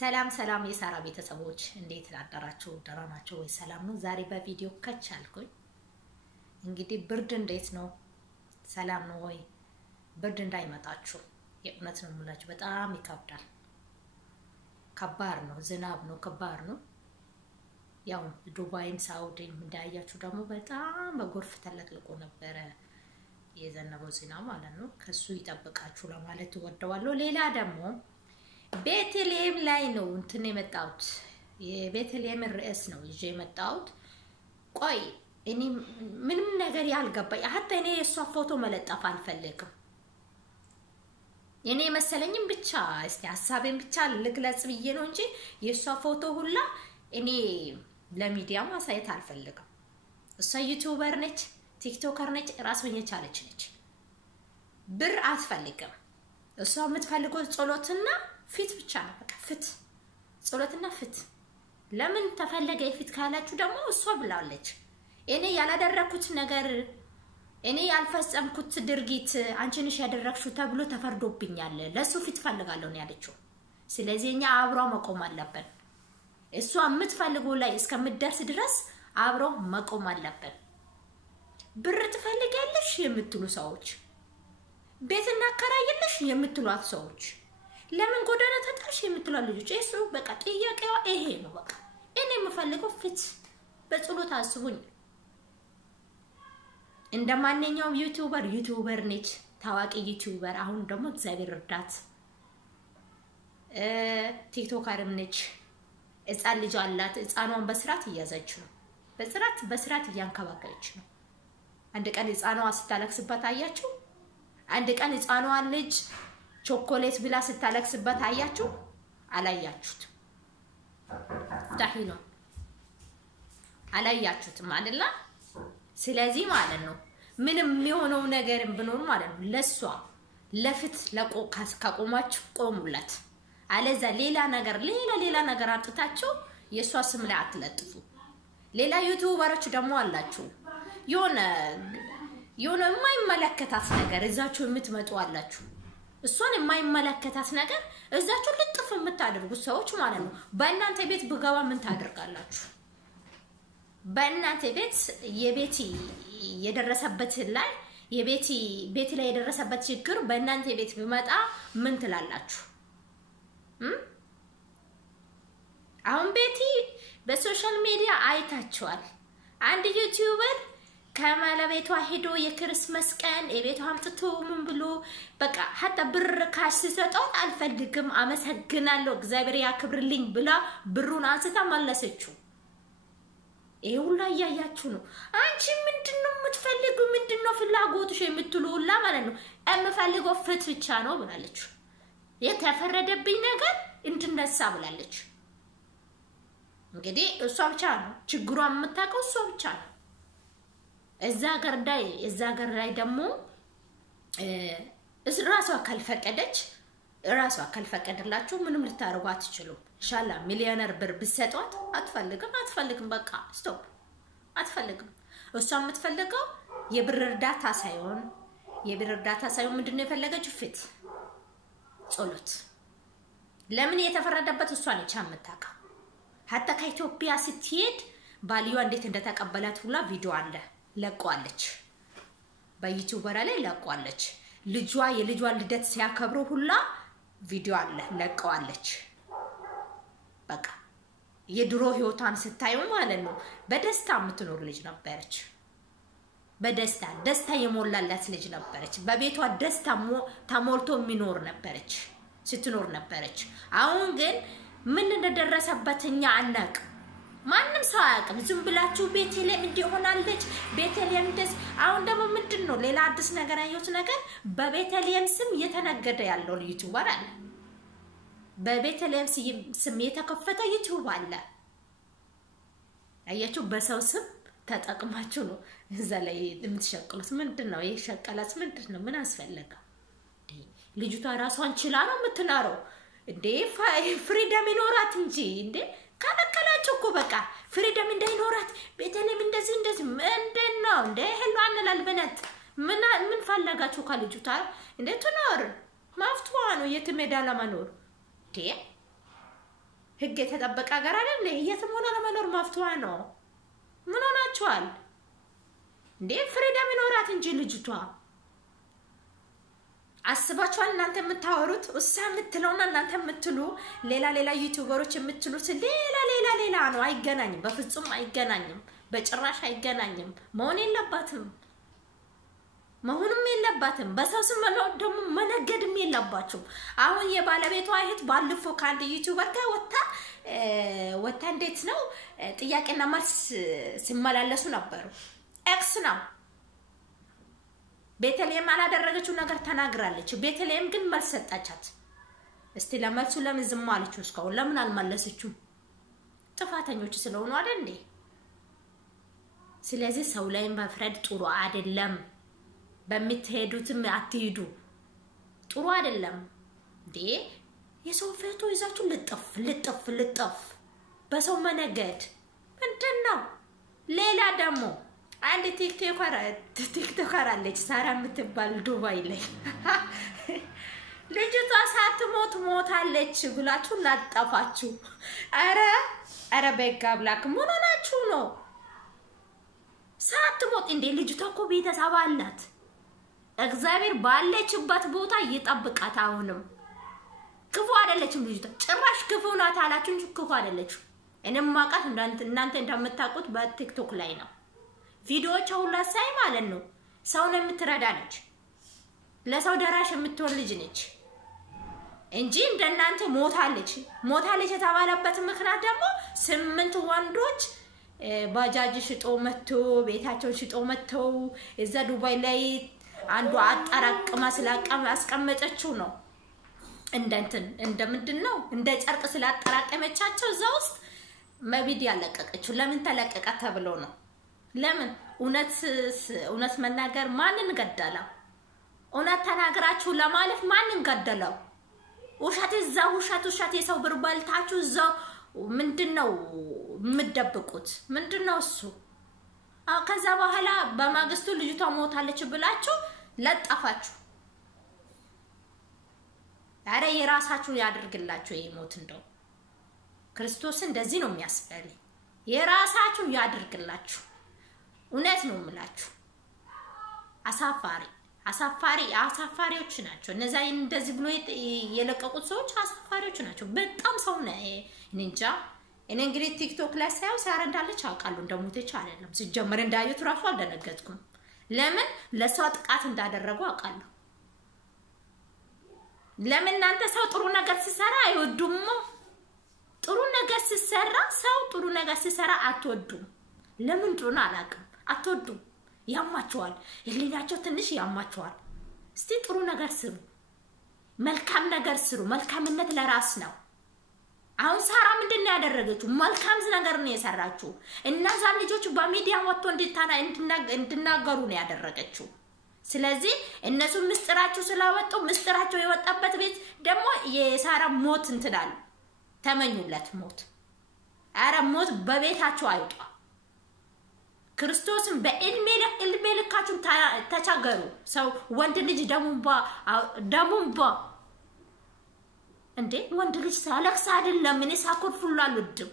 ሰላም ሰላም የሳራ ቤተሰቦች እንዴት አደራችሁ? ደህና ናችሁ ወይ? ሰላም ነው? ዛሬ በቪዲዮ ከቻልኩኝ እንግዲህ ብርድ እንዴት ነው? ሰላም ነው ወይ? ብርድ እንዳይመጣችሁ የእውነት ነው የምላችሁ። በጣም ይከብዳል። ከባድ ነው። ዝናብ ነው፣ ከባድ ነው። ያው ዱባይም ሳውዲም እንዳያችሁ ደግሞ በጣም በጎርፍ ተለቅልቆ ነበረ የዘነበው ዝናብ ማለት ነው። ከሱ ይጠብቃችሁ ለማለት ወደዋለሁ። ሌላ ደግሞ ቤተልሔም ላይ ነው እንትን የመጣሁት። የቤተልሔም ርዕስ ነው ይዤ የመጣሁት። ቆይ እኔ ምንም ነገር ያልገባኝ ሀታ እኔ የሷ ፎቶ መለጠፍ አልፈልግም። እኔ መሰለኝም ብቻ እስቲ ሐሳቤን ብቻ ልግለጽ ብዬ ነው እንጂ የሷ ፎቶ ሁላ እኔ ለሚዲያ ማሳየት አልፈልግም። እሷ ዩቲዩበር ነች፣ ቲክቶከር ነች፣ ራስን የቻለች ነች። ብር አትፈልግም። እሷ የምትፈልገው ጸሎትና ፊት ብቻ ነው። በቃ ፊት፣ ጸሎትና ፊት። ለምን ተፈለገ ፊት ካላችሁ ደግሞ እሷ ብላለች እኔ ያላደረኩት ነገር እኔ ያልፈጸምኩት ድርጊት አንቺ ነሽ ያደረክሽው ተብሎ ተፈርዶብኛል። ለሱ ፊት ፈልጋለሁ ነው ያለችው። ስለዚህ እኛ አብሮ መቆም አለብን። እሷ የምትፈልገው ላይ እስከምትደርስ ድረስ አብሮ መቆም አለብን። ብር ትፈልጋለሽ የምትሉ ሰዎች፣ ቤትና ከራይልሽ የምትሏት ሰዎች፣ ለምን ጎዳና ተጣልሽ የምትሏት ልጆች፣ እሱ በቃ ጥያቄዋ ይሄ ነው። በቃ እኔ የምፈልገው ፊት በጸሎት አስቡኝ። እንደማንኛውም ዩቲዩበር ነች፣ ታዋቂ ዩቲዩበር። አሁን ደግሞ እግዚአብሔር እርዳት ቲክቶከርም ነች። ሕፃን ልጅ አላት። ሕፃኗን በስራት እያዘች ነው። በስራት እያንከባከበች ነው። አንድ ቀን ሕፃኗ ስታለቅስበት አያችሁ? አንድ ቀን ሕፃኗን ልጅ ቾኮሌት ብላ ስታለቅስበት አያችሁ? አላያችሁት? ታሂኖ አላያችሁትም አይደል? ስለዚህ ማለት ነው ምንም የሚሆነው ነገር ብኖር ማለት ነው ለሷ ለፍት ካቆማችሁ ቆሙለት። አለዛ ሌላ ነገር አጥታችሁ የሷ ስም ላይ አትለጥፉ። ሌላ ዩቲዩበሮች ደግሞ አላችሁ የሆነ የማይመለከታት ነገር እዛችሁ የምትመጡ አላችሁ። እሷን የማይመለከታት ነገር እዛችሁ ልጥፍ የምታደርጉ ሰዎች ማለት ነው። በእናንተ ቤት ብገባ ምን ታደርጋላችሁ? በእናንተ ቤት የቤቲ የደረሰበት ላይ ቤቲ ላይ የደረሰበት ችግር በእናንተ ቤት ቢመጣ ምን ትላላችሁ? አሁን ቤቲ በሶሻል ሚዲያ አይታችኋል። አንድ ዩቲዩበር ከማለቤቷ ሄዶ የክርስማስ ቀን የቤቷ አምጥቶ ምን ብሎ በቃ ሀታ ብር ካሽ ሲሰጠው አልፈልግም አመሰግናለሁ እግዚአብሔር ያክብርልኝ ብላ ብሩን አንስታ መለሰችው። ይሄ ሁላ ያያችሁ ነው። አንቺ ምንድነው የምትፈልጉ? ምንድነው ፍላጎትሽ የምትሉ ሁላ ማለት ነው የምፈልገው ፍት ብቻ ነው ብላለች። የተፈረደብኝ ነገር እንድነሳ ብላለች። እንግዲህ እሷ ብቻ ነው ችግሯን የምታውቀው፣ እሷ ብቻ ነው። እዛ ሀገር ላይ ደግሞ ራሷ ካልፈቀደላችሁ ምንም ልታረጉ አትችሉም። ኢንሻአላህ ሚሊዮነር ብር ብትሰጧት አትፈልግም። በቃ ስቶፕ። አትፈልግም። እሷ የምትፈልገው የብር እርዳታ ሳይሆን ምንድነው የፈለገችው? ፊት፣ ጸሎት። ለምን የተፈረደበት እሷ ነች የምታውቀው። ሀታ ከኢትዮጵያ ስትሄድ ባልዩ እንዴት እንደተቀበላት ሁላ ቪዲዮ አለ፣ ለቋለች። በዩቲዩበር ላይ ለቋለች። የልጇን ልደት ሲያከብሩ ሁላ ቪዲዮ አለ፣ ለቋለች። በቃ የድሮ ህይወቷን ስታዩ ማለት ነው በደስታ የምትኖር ልጅ ነበረች። ደስታ የሞላላት ልጅ ነበረች። በቤቷ ደስታ ተሞልቶ ስትኖር ነበረች። አሁን ግን ምን እንደደረሰበት እኛ አናውቅም። ማንም ሰው አያውቅም። ዝም ብላችሁ ቤተልሔም እንዲሆናለች ቤተልሔም ደስ። አሁን ደግሞ ምንድነው ሌላ አዲስ ነገር ያየሁት ነገር በቤተልሔም ስም የተነገደ ያለው ዩቲዩበር አለ። በቤተልሔም ስም የተከፈተ ዩቲዩብ አለ። አያችሁ? በሰው ስም ተጠቅማችሁ ነው እዛ ላይ የምትሸቅሉት። ምንድነው ይሄ ሸቀላስ? ምንድነው? ምን አስፈልጋ? ልጅቷ ራሷን ችላ ነው የምትናረው እንዴ? ፍሪደም ይኖራት እንጂ እንዴ ካለከላችሁ እኮ በቃ ፍሪደም እንዳይኖራት ቤተልሔም እንደዚህ ምንድነው እንዴ? ሄሎ አንላል በነት ምን ፈለጋችሁ ከልጅቷ እንዴ? ትኖር ማፍቷ ነው የትም ሄዳ ለመኖር ህግ የተጠበቀ ሀገር አይደል የትም ሆነ ለመኖር መፍትዋ ነው ምን ሆናችኋል እንዴ ፍሪደም ይኖራት እንጂ ልጅቷ አስባችኋል እናንተ የምታወሩት እሷ የምትለውና እናንተ የምትሉ ሌላ ዩቲዩበሮች የምትሉት ሌላ ነው አይገናኝም በፍጹም አይገናኝም በጭራሽ አይገናኝም መሆን የለባትም በሰው ስም ደግሞ መነገድም የለባችሁ አሁን የባለቤቷ እህት ባለፈው ካንድ ዩቲዩበር ጋር ወጣ እንዴት ነው ጥያቄና መልስ ሲመላለሱ ነበሩ ኤክስ ነው ቤተልሔም አላደረገችው ነገር ተናግራለች ቤተልሔም ግን መልስ ሰጣቻት እስቲ ለመልሱ ለምን ዝም አለችው እስካሁን ለምን አልመለሰችው ጥፋተኞች ስለሆኑ አይደል ስለዚህ ሰው ላይ መፍረድ ጥሩ አይደለም በሚትሄዱትም አትሄዱ ጥሩ አይደለም እንዴ የሰው ፎቶ ይዛችሁ ልጥፍ በሰው መነገድ ምንድነው ሌላ ደግሞ አንድ ቲክቶከር አለች ሳራ የምትባል ዱባይ ላይ ልጅቷ ሳትሞት ሞታለች ብላችሁ ላጣፋችሁ አረ በጋ ብላክ ምን ሆናችሁ ነው ሳትሞት እንዴ ልጅቷ እኮ ቤተሰብ አላት እግዚአብሔር ባለችበት ቦታ ይጠብቃት አሁንም ክፉ አይደለችም ልጅቷ ጭራሽ ክፉ ናት አላችሁ እንጂ ክፉ አይደለችም እኔም ማቃት እናንተ እንደምታውቁት በቲክቶክ ላይ ነው ቪዲዮዎች ሁሉ ሳይ ማለት ነው ሰውን የምትረዳ ነች ለሰው ደራሽ የምትሆን ልጅ ነች እንጂ እንደናንተ ሞታለች የተባለበት ምክንያት ደግሞ 8 ወንዶች ባጃጅ ሽጦ መጥቶ ቤታቸውን ሽጦ መጥተው እዛ ዱባይ ላይ አንዱ አጣራቅማ አስቀመጠችው ነው እንደምንድነው እንደ ጨርቅ ስላጣራቀመቻቸው እዛ ውስጥ መቢድ ያለቀቀችው ለምን ተለቀቀ ተብሎ ነው ለምን እውነት መናገር ማንን ገደለው እውነት ተናግራችሁ ለማለፍ ማንን ገደለው ውሸት የሰው ብርባልታችሁ እዛው ምንድነው ምትደብቁት ምንድነው እሱ ከዛ በኋላ በማግስቱ ልጅቷ ሞታለች ብላችሁ ለጣፋችሁ አረ የራሳችሁ ያድርግላችሁ ይሞት እንደው ክርስቶስ እንደዚህ ነው የሚያስፈል የራሳችሁ ያድርግላችሁ እውነት ነው የምላችሁ አሳፋሪዎች ናቸው እነዛ እንደዚህ ብሎ የለቀቁት ሰዎች አሳፋሪዎች ናቸው በጣም ሰው ነው እንጃ እኔ እንግዲህ ቲክቶክ ላይ ሳይው ሳረዳለች አውቃለሁ እንደሞተች አይደለም ሲጀመር እንዳዩት ራሱ አልደነገጥኩም ለምን ለሰው ጥቃት እንዳደረጉ አውቃለሁ ለምን እናንተ ሰው ጥሩ ነገር ሲሰራ አይወዱም ጥሩ ነገር ሲሰራ ሰው ጥሩ ነገር ሲሰራ አትወዱም ለምን እንደሆነ አላውቅም አትወዱም ያማቸዋል እልኛቸው ትንሽ ያማቸዋል እስቲ ጥሩ ነገር ስሩ መልካም ነገር ስሩ መልካምነት ለራስ ነው አሁን ሳራ ምንድነው ያደረገችው መልካም ነገር ነው የሰራችው እናዛ ልጆች በሚዲያ ወጥቶ እንድናገሩ ነው ያደረገችው ስለዚህ እነሱ ምስጥራቸው ስላወጡ ምስጥራቸው የወጣበት ቤት ደግሞ የሳራ ሞት እንትላል ተመኙለት ሞት አረ ሞት በቤታቸው አይጧ ክርስቶስን በእልሜ ልካችሁ ተቻገሩ ሰው ወንድ ልጅ ደሙንባ እንዴ ወንድ ልጅ ሳለክስ አይደለም እኔ ሳኮርፉላ አልወድም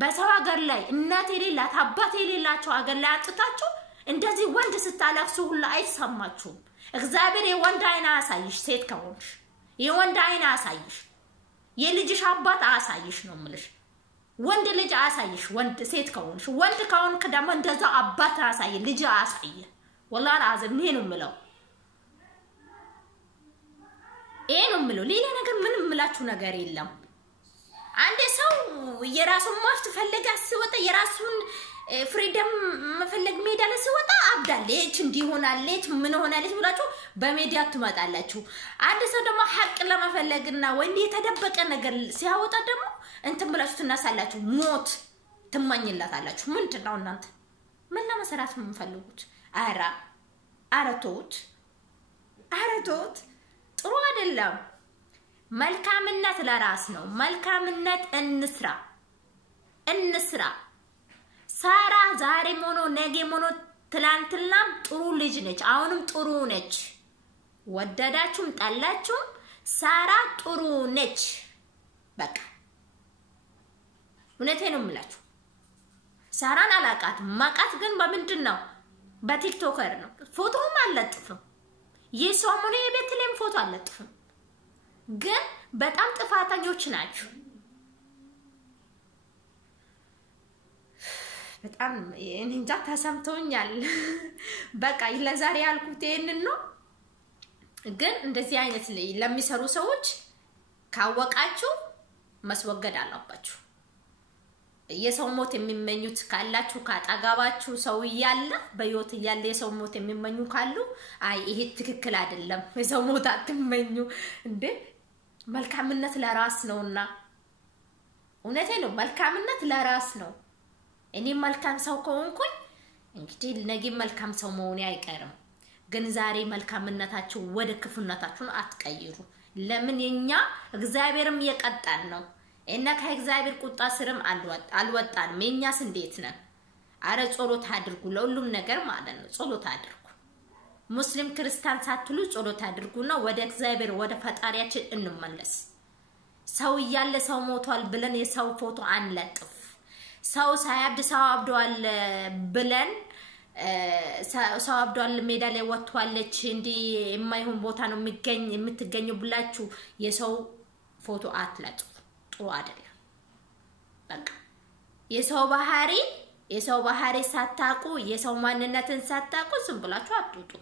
በሰው ሀገር ላይ እናት የሌላት አባት የሌላቸው ሀገር ላይ አጥታችሁ እንደዚህ ወንድ ስታለክሱ ሁሉ አይሰማችሁም እግዚአብሔር የወንድ አይና አሳይሽ ሴት ከሆንሽ የወንድ አይና አሳይሽ የልጅሽ አባት አሳይሽ ነው ምልሽ ወንድ ልጅ አሳይሽ ወንድ ሴት ከሆንሽ ወንድ ከሆንክ ደግሞ እንደዛ አባት አሳይ ልጅ አሳይ ወላሂ አዘም ይሄ ነው ምለው ሌላ ነገር ምንም ምላችሁ ነገር የለም አንዴ ሰው የራሱን ማፍት ፈልጋ ሲወጣ የራሱን ፍሪደም መፈለግ ሜዳ ላይ ሲወጣ አብዳለች እንዲሆናለች ምን ሆናለች ብላችሁ በሜዲያ ትመጣላችሁ አንድ ሰው ደግሞ ሐቅ ለመፈለግና ወይ የተደበቀ ነገር ሲያወጣ ደግሞ እንትን ብላችሁ ትናሳላችሁ ሞት ትመኝላታላችሁ ምንድነው እናንተ ምን ለመስራት የምትፈልጉት አረቶት ጥሩ አይደለም መልካምነት ለራስ ነው መልካምነት እንስራ ሳራ ዛሬ ሞኖ ነገ ሞኖ ትላንትና ጥሩ ልጅ ነች አሁንም ጥሩ ነች ወደዳችሁም ጠላችሁም ሳራ ጥሩ ነች በቃ እውነቴን ነው የምላችሁ ሳራን አላቃት ማቃት ግን በምንድነው በቲክቶከር ነው ፎቶም አለጥፍም የሶሙኔ ቤትለም ፎቶ አለጥፍም ግን በጣም ጥፋተኞች ናቸው በጣም እንጃ ተሰምቶኛል በቃ ለዛሬ ያልኩት ይሄንን ነው ግን እንደዚህ አይነት ለሚሰሩ ሰዎች ካወቃችሁ መስወገድ አለባችሁ የሰው ሞት የሚመኙት ካላችሁ ካጣጋባችሁ ሰው ይያለ በህይወት ይያለ የሰው ሞት የሚመኙ ካሉ አይ ይሄ ትክክል አይደለም የሰው ሞት አትመኙ እንዴ መልካምነት ለራስ ነውና እውነቴ ነው መልካምነት ለራስ ነው እኔ መልካም ሰው ከሆንኩኝ እንግዲህ ነገ መልካም ሰው መሆኔ አይቀርም ግን ዛሬ መልካምነታችሁ ወደ ክፉነታችሁ አትቀይሩ ለምን የኛ እግዚአብሔርም የቀጣን ነው እና ከእግዚአብሔር ቁጣ ስርም አልወጣንም የኛስ እንዴት ነን አረ ጸሎት አድርጉ ለሁሉም ነገር ማለት ነው ጸሎት አድርጉ ሙስሊም ክርስቲያን ሳትሉ ጸሎት አድርጉና ወደ እግዚአብሔር ወደ ፈጣሪያችን እንመለስ ሰው ይያለ ሰው ሞቷል ብለን የሰው ፎቶ አንለጥፍ ሰው ሳያብድ ሰው አብዷል ብለን ሰው አብዷል ሜዳ ላይ ወጥቷለች እንዲ የማይሆን ቦታ ነው የምትገኙ ብላችሁ የሰው ፎቶ አትለጥፉ ጥሩ አይደለም በቃ የሰው ባህሪ ሳታቁ የሰው ማንነትን ሳታቁ ዝም ብላችሁ አትውጡ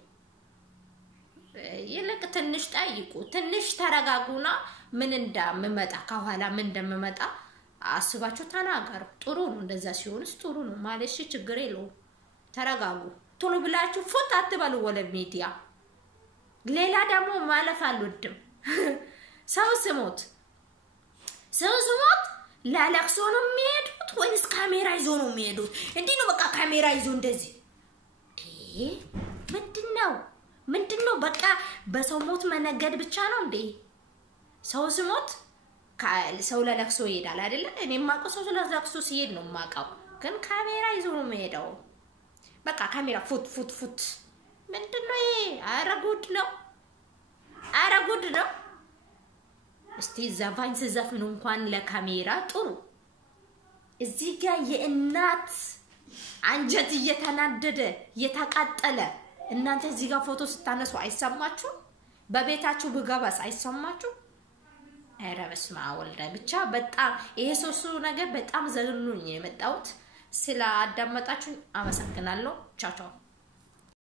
ይልቅ ትንሽ ጠይቁ ትንሽ ተረጋጉና ምን እንደምመጣ ከኋላ ምን እንደምመጣ አስባችሁ ተናገሩ ጥሩ ነው እንደዛ ሲሆንስ ጥሩ ነው ማለሽ ችግር የለው ተረጋጉ ቶሎ ብላችሁ ፎቶ አትበሉ ወለ ሚዲያ ሌላ ደግሞ ማለፍ አልወድም ሰው ስሞት ላለቅሶ ነው የሚሄዱት ወይስ ካሜራ ይዞ ነው የሚሄዱት እንዴ ነው በቃ ካሜራ ይዞ እንደዚህ ምንድነው በቃ በሰው ሞት መነገድ ብቻ ነው እንዴ ሰው ስሞት ሰው ለለቅሶ ይሄዳል አይደለ እኔም ማቆ ሰው ለለቅሶ ሲሄድ ነው ማቃው ግን ካሜራ ይዞ ነው የሚሄደው በቃ ካሜራ ፉት ምንድነው ይሄ አረ ጉድ ነው እስቲ ዘፋኝ ሲዘፍኑ እንኳን ለካሜራ ጥሩ እዚህ ጋር የእናት አንጀት እየተናደደ እየተቃጠለ እናንተ እዚህ ጋር ፎቶ ስታነሱ አይሰማችሁ በቤታችሁ ብገባስ አይሰማችሁ አረ በስመ አብ ወልድ ብቻ በጣም ይሄ ሶሱ ነገር በጣም ዘግኑኝ የመጣውት ስለ አዳመጣችሁ አመሰግናለሁ ቻው